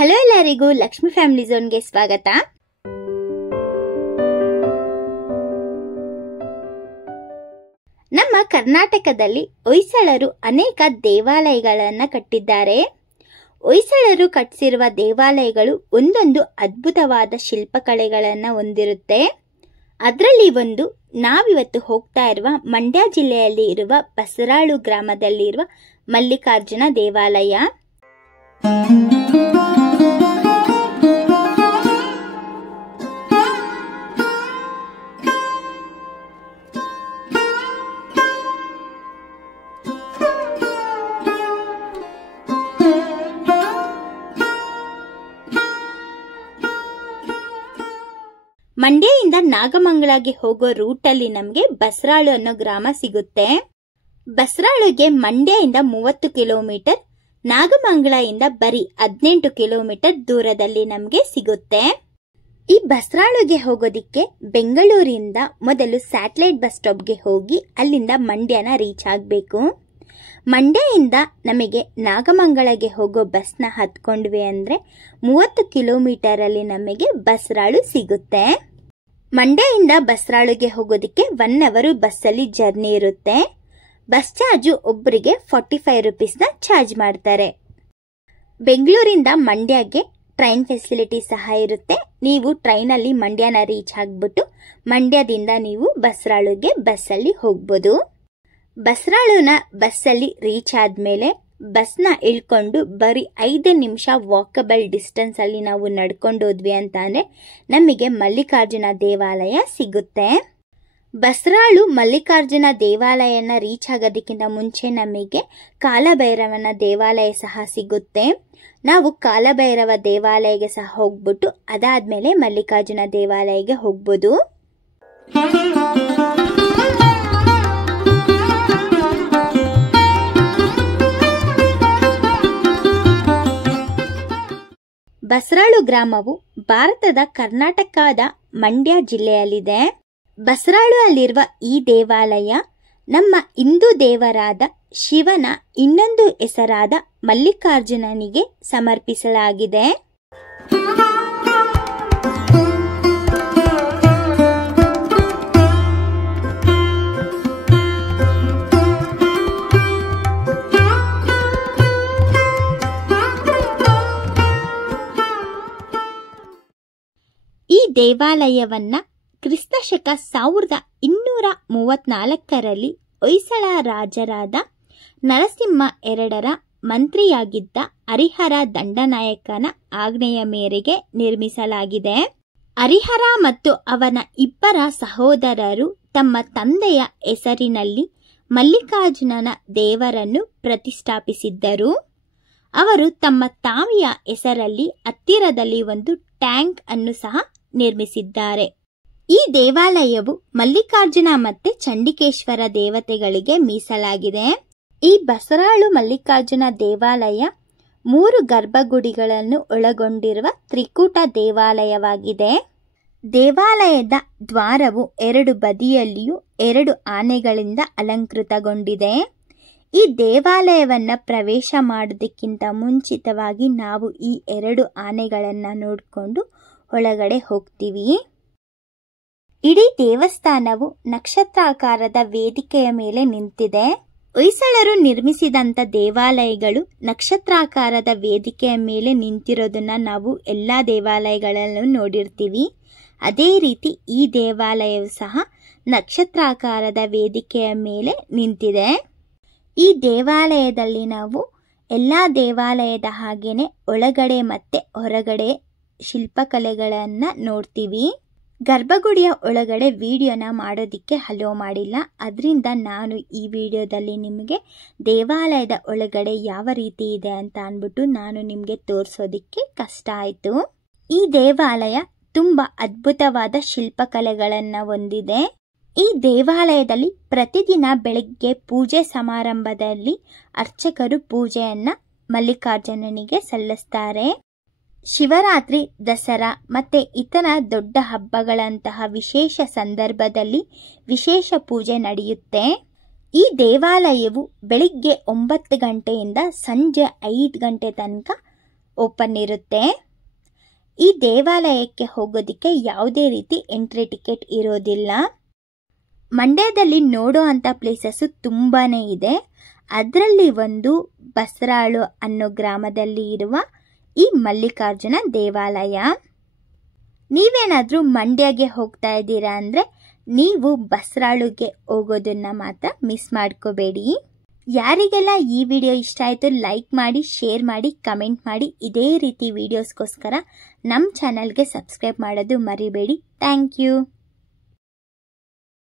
Hello ಎಲ್ಲರಿಗೂ Lakshmi family ಝೋನ್ಗೆ ಸ್ವಾಗತ. ನಮ್ಮ ಕರ್ನಾಟಕದಲ್ಲಿ ಹೊಯ್ಸಳರು ಅನೇಕ ದೇವಾಲಯಗಳನ್ನು ಕಟ್ಟಿದ್ದಾರೆ. ಹೊಯ್ಸಳರು ಕಟ್ಟಿಸಿರುವ ದೇವಾಲಯಗಳು ಒಂದೊಂದು ಅದ್ಭುತವಾದ ಶಿಲ್ಪಕಲೆಗಳನ್ನು ಹೊಂದಿರುತ್ತೆ. ಅದರಲ್ಲಿ ಒಂದು ನಾವಿವತ್ತು ಹೋಗ್ತಾ ಇರುವ ಮಂಡ್ಯ ಜಿಲ್ಲೆಯಲ್ಲಿ ಇರುವ ಬಸರಾಳು ಗ್ರಾಮದಲ್ಲಿ ಇರುವ ಮಲ್ಲಿಕಾರ್ಜುನ ದೇವಾಲಯ. ಮಂಡ್ಯದಿಂದ ನಾಗಮಂಗಲಗೆ ಹೋಗೋ ರೂಟಲ್ಲಿ ನಮಗೆ ಬಸರಾಳು ಅನ್ನೋ ಗ್ರಾಮ ಸಿಗುತ್ತೆ. ಬಸರಾಳುಗೆ ಮಂಡ್ಯದಿಂದ 30 ಕಿಲೋಮೀಟರ್, ನಾಗಮಂಗಲದಿಂದ ಬರೀ 18 ಕಿಲೋಮೀಟರ್ ದೂರದಲ್ಲಿ ನಮಗೆ ಸಿಗುತ್ತೆ. ಈ ಬಸರಾಳುಗೆ ಹೋಗೋದಿಕ್ಕೆ ಬೆಂಗಳೂರಿಂದ ಮೊದಲು ಸ್ಯಾಟಲೈಟ್ ಬಸ್ ಸ್ಟಾಪ್ಗೆ ಹೋಗಿ ಅಲ್ಲಿಂದ ಮಂಡ್ಯನ ರೀಚ್ ಆಗಬೇಕು. ಮಂಡ್ಯದಿಂದ ನಮಗೆ ನಾಗಮಂಗಲಗೆ ಹೋಗೋ ಬಸ್ನ ಹತ್ಕೊಂಡ್ವಿ ಅಂದರೆ 30 ಕಿಲೋಮೀಟರಲ್ಲಿ ನಮಗೆ ಬಸರಾಳು ಸಿಗುತ್ತೆ. ಮಂಡ್ಯದಿಂದ ಬಸರಾಳುಗೆ ಹೋಗೋದಕ್ಕೆ 1 ಅವರ್ ಬಸ್ಸಲ್ಲಿ ಜರ್ನಿ ಇರುತ್ತೆ. ಬಸ್ ಚಾರ್ಜು ಒಬ್ಬರಿಗೆ 45 ರೂಪೀಸ್ನ ಚಾರ್ಜ್ ಮಾಡ್ತಾರೆ. ಬೆಂಗಳೂರಿಂದ ಮಂಡ್ಯಗೆ ಟ್ರೈನ್ ಫೆಸಿಲಿಟಿ ಸಹ ಇರುತ್ತೆ. ನೀವು ಟ್ರೈನಲ್ಲಿ ಮಂಡ್ಯನ ರೀಚ್ ಆಗಿಬಿಟ್ಟು ಮಂಡ್ಯದಿಂದ ನೀವು ಬಸರಾಳುಗೆ ಬಸ್ಸಲ್ಲಿ ಹೋಗ್ಬೋದು. ಬಸರಾಳುನ ಬಸ್ಸಲ್ಲಿ ರೀಚ್ ಆದಮೇಲೆ ಬಸ್ನ ಇಳ್ಕೊಂಡು ಬರೀ 5 ನಿಮಿಷ ವಾಕಬಲ್ ಡಿಸ್ಟೆನ್ಸ್ ಅಲ್ಲಿ ನಾವು ನಡ್ಕೊಂಡು ಹೋದ್ವಿ ಅಂತ ಅಂದರೆ ನಮಗೆ ಮಲ್ಲಿಕಾರ್ಜುನ ದೇವಾಲಯ ಸಿಗುತ್ತೆ. ಬಸರಾಳು ಮಲ್ಲಿಕಾರ್ಜುನ ದೇವಾಲಯನ ರೀಚ್ ಆಗೋದಕ್ಕಿಂತ ಮುಂಚೆ ನಮಗೆ ಕಾಲಭೈರವನ ದೇವಾಲಯ ಸಹ ಸಿಗುತ್ತೆ. ನಾವು ಕಾಲಭೈರವ ದೇವಾಲಯಕ್ಕೆ ಸಹ ಹೋಗ್ಬಿಟ್ಟು ಅದಾದ್ಮೇಲೆ ಮಲ್ಲಿಕಾರ್ಜುನ ದೇವಾಲಯಕ್ಕೆ ಹೋಗ್ಬೋದು. ಬಸರಾಳು ಗ್ರಾಮವು ಭಾರತದ ಕರ್ನಾಟಕದ ಮಂಡ್ಯ ಜಿಲ್ಲೆಯಲ್ಲಿದೆ. ಬಸರಾಳು ಅಲ್ಲಿರುವ ಈ ದೇವಾಲಯ ನಮ್ಮ ಹಿಂದೂ ದೇವರಾದ ಶಿವನ ಇನ್ನೊಂದು ಹೆಸರಾದ ಮಲ್ಲಿಕಾರ್ಜುನನಿಗೆ ಸಮರ್ಪಿಸಲಾಗಿದೆ. ಈ ದೇವಾಲಯವನ್ನ ಕ್ರಿಸ್ತಶಕ 1234ರಲ್ಲಿ ಹೊಯ್ಸಳ ರಾಜರಾದ ನರಸಿಂಹ ಎರಡರ ಮಂತ್ರಿಯಾಗಿದ್ದ ಹರಿಹರ ದಂಡನಾಯಕನ ಆಜ್ಞೆಯ ಮೇರೆಗೆ ನಿರ್ಮಿಸಲಾಗಿದೆ. ಹರಿಹರ ಮತ್ತು ಅವನ ಇಬ್ಬರ ಸಹೋದರರು ತಮ್ಮ ತಂದೆಯ ಹೆಸರಿನಲ್ಲಿ ಮಲ್ಲಿಕಾರ್ಜುನನ ದೇವರನ್ನು ಪ್ರತಿಷ್ಠಾಪಿಸಿದ್ದರು. ಅವರು ತಮ್ಮ ತಾಯಿಯ ಹೆಸರಲ್ಲಿ ಹತ್ತಿರದಲ್ಲಿ ಒಂದು ಟ್ಯಾಂಕ್ ಅನ್ನು ಸಹ ನಿರ್ಮಿಸಿದ್ದಾರೆ. ಈ ದೇವಾಲಯವು ಮಲ್ಲಿಕಾರ್ಜುನ ಮತ್ತೆ ಚಂಡಿಕೇಶ್ವರ ದೇವತೆಗಳಿಗೆ ಮೀಸಲಾಗಿದೆ. ಈ ಬಸರಾಳು ಮಲ್ಲಿಕಾರ್ಜುನ ದೇವಾಲಯ 3 ಗರ್ಭಗುಡಿಗಳನ್ನು ಒಳಗೊಂಡಿರುವ ತ್ರಿಕೂಟ ದೇವಾಲಯವಾಗಿದೆ. ದೇವಾಲಯದ ದ್ವಾರವು 2 ಬದಿಯಲ್ಲಿಯೂ 2 ಆನೆಗಳಿಂದ ಅಲಂಕೃತಗೊಂಡಿದೆ. ಈ ದೇವಾಲಯವನ್ನ ಪ್ರವೇಶ ಮಾಡೋದಕ್ಕಿಂತ ಮುಂಚಿತವಾಗಿ ನಾವು ಈ 2 ಆನೆಗಳನ್ನು ನೋಡಿಕೊಂಡು ಒಳಗಡೆ ಹೋಗ್ತೀವಿ. ಇಡೀ ದೇವಸ್ಥಾನವು ನಕ್ಷತ್ರಾಕಾರದ ವೇದಿಕೆಯ ಮೇಲೆ ನಿಂತಿದೆ. ಹೊಯ್ಸಳರು ನಿರ್ಮಿಸಿದಂಥ ದೇವಾಲಯಗಳು ನಕ್ಷತ್ರಾಕಾರದ ವೇದಿಕೆಯ ಮೇಲೆ ನಿಂತಿರೋದನ್ನ ನಾವು ಎಲ್ಲ ದೇವಾಲಯಗಳಲ್ಲೂ ನೋಡಿರ್ತೀವಿ. ಅದೇ ರೀತಿ ಈ ದೇವಾಲಯವು ಸಹ ನಕ್ಷತ್ರಾಕಾರದ ವೇದಿಕೆಯ ಮೇಲೆ ನಿಂತಿದೆ. ಈ ದೇವಾಲಯದಲ್ಲಿ ನಾವು ಎಲ್ಲ ದೇವಾಲಯದ ಹಾಗೇನೆ ಒಳಗಡೆ ಮತ್ತೆ ಹೊರಗಡೆ ಶಿಲ್ಪಕಲೆಗಳನ್ನು ನೋಡ್ತೀವಿ. ಗರ್ಭಗುಡಿಯ ಒಳಗಡೆ ವಿಡಿಯೋನ ಮಾಡೋದಕ್ಕೆ ಹಲೋ ಮಾಡಿಲ್ಲ. ಅದರಿಂದ ನಾನು ಈ ವಿಡಿಯೋದಲ್ಲಿ ನಿಮಗೆ ದೇವಾಲಯದ ಒಳಗಡೆ ಯಾವ ರೀತಿ ಇದೆ ಅಂತ ಅಂದ್ಬಿಟ್ಟು ನಾನು ನಿಮಗೆ ತೋರಿಸೋದಕ್ಕೆ ಕಷ್ಟ ಆಯಿತು. ಈ ದೇವಾಲಯ ತುಂಬ ಅದ್ಭುತವಾದ ಶಿಲ್ಪಕಲೆಗಳನ್ನು ಹೊಂದಿದೆ. ಈ ದೇವಾಲಯದಲ್ಲಿ ಪ್ರತಿದಿನ ಬೆಳಗ್ಗೆ ಪೂಜೆ ಸಮಾರಂಭದಲ್ಲಿ ಅರ್ಚಕರು ಪೂಜೆಯನ್ನು ಮಲ್ಲಿಕಾರ್ಜುನನಿಗೆ ಸಲ್ಲಿಸ್ತಾರೆ. ಶಿವರಾತ್ರಿ, ದಸರಾ ಮತ್ತೆ ಇತರ ದೊಡ್ಡ ಹಬ್ಬಗಳಂತಹ ವಿಶೇಷ ಸಂದರ್ಭದಲ್ಲಿ ವಿಶೇಷ ಪೂಜೆ ನಡೆಯುತ್ತೆ. ಈ ದೇವಾಲಯವು ಬೆಳಿಗ್ಗೆ 9 ಗಂಟೆಯಿಂದ ಸಂಜೆ 5 ಗಂಟೆ ತನಕ ಓಪನ್ ಇರುತ್ತೆ. ಈ ದೇವಾಲಯಕ್ಕೆ ಹೋಗೋದಕ್ಕೆ ಯಾವುದೇ ರೀತಿ ಎಂಟ್ರಿ ಟಿಕೆಟ್ ಇರೋದಿಲ್ಲ. ಮಂಡ್ಯದಲ್ಲಿ ನೋಡೋ ಅಂಥ ಪ್ಲೇಸಸ್ಸು ತುಂಬಾ ಇದೆ. ಅದರಲ್ಲಿ ಒಂದು ಬಸರಾಳು ಅನ್ನೋ ಗ್ರಾಮದಲ್ಲಿ ಇರುವ ಈ ಮಲ್ಲಿಕಾರ್ಜುನ ದೇವಾಲಯ. ನೀವೇನಾದರೂ ಮಂಡ್ಯಗೆ ಹೋಗ್ತಾ ಇದ್ದೀರಾ ಅಂದರೆ ನೀವು ಬಸರಾಳುಗೆ ಹೋಗೋದನ್ನು ಮಾತ್ರ ಮಿಸ್ ಮಾಡ್ಕೋಬೇಡಿ. ಯಾರಿಗೆಲ್ಲ ಈ ವಿಡಿಯೋ ಇಷ್ಟ ಆಯಿತು ಲೈಕ್ ಮಾಡಿ, ಶೇರ್ ಮಾಡಿ, ಕಮೆಂಟ್ ಮಾಡಿ. ಇದೇ ರೀತಿ ವಿಡಿಯೋಸ್ಗೋಸ್ಕರ ನಮ್ಮ ಚಾನಲ್ಗೆ ಸಬ್ಸ್ಕ್ರೈಬ್ ಮಾಡೋದು ಮರಿಬೇಡಿ. Thank you.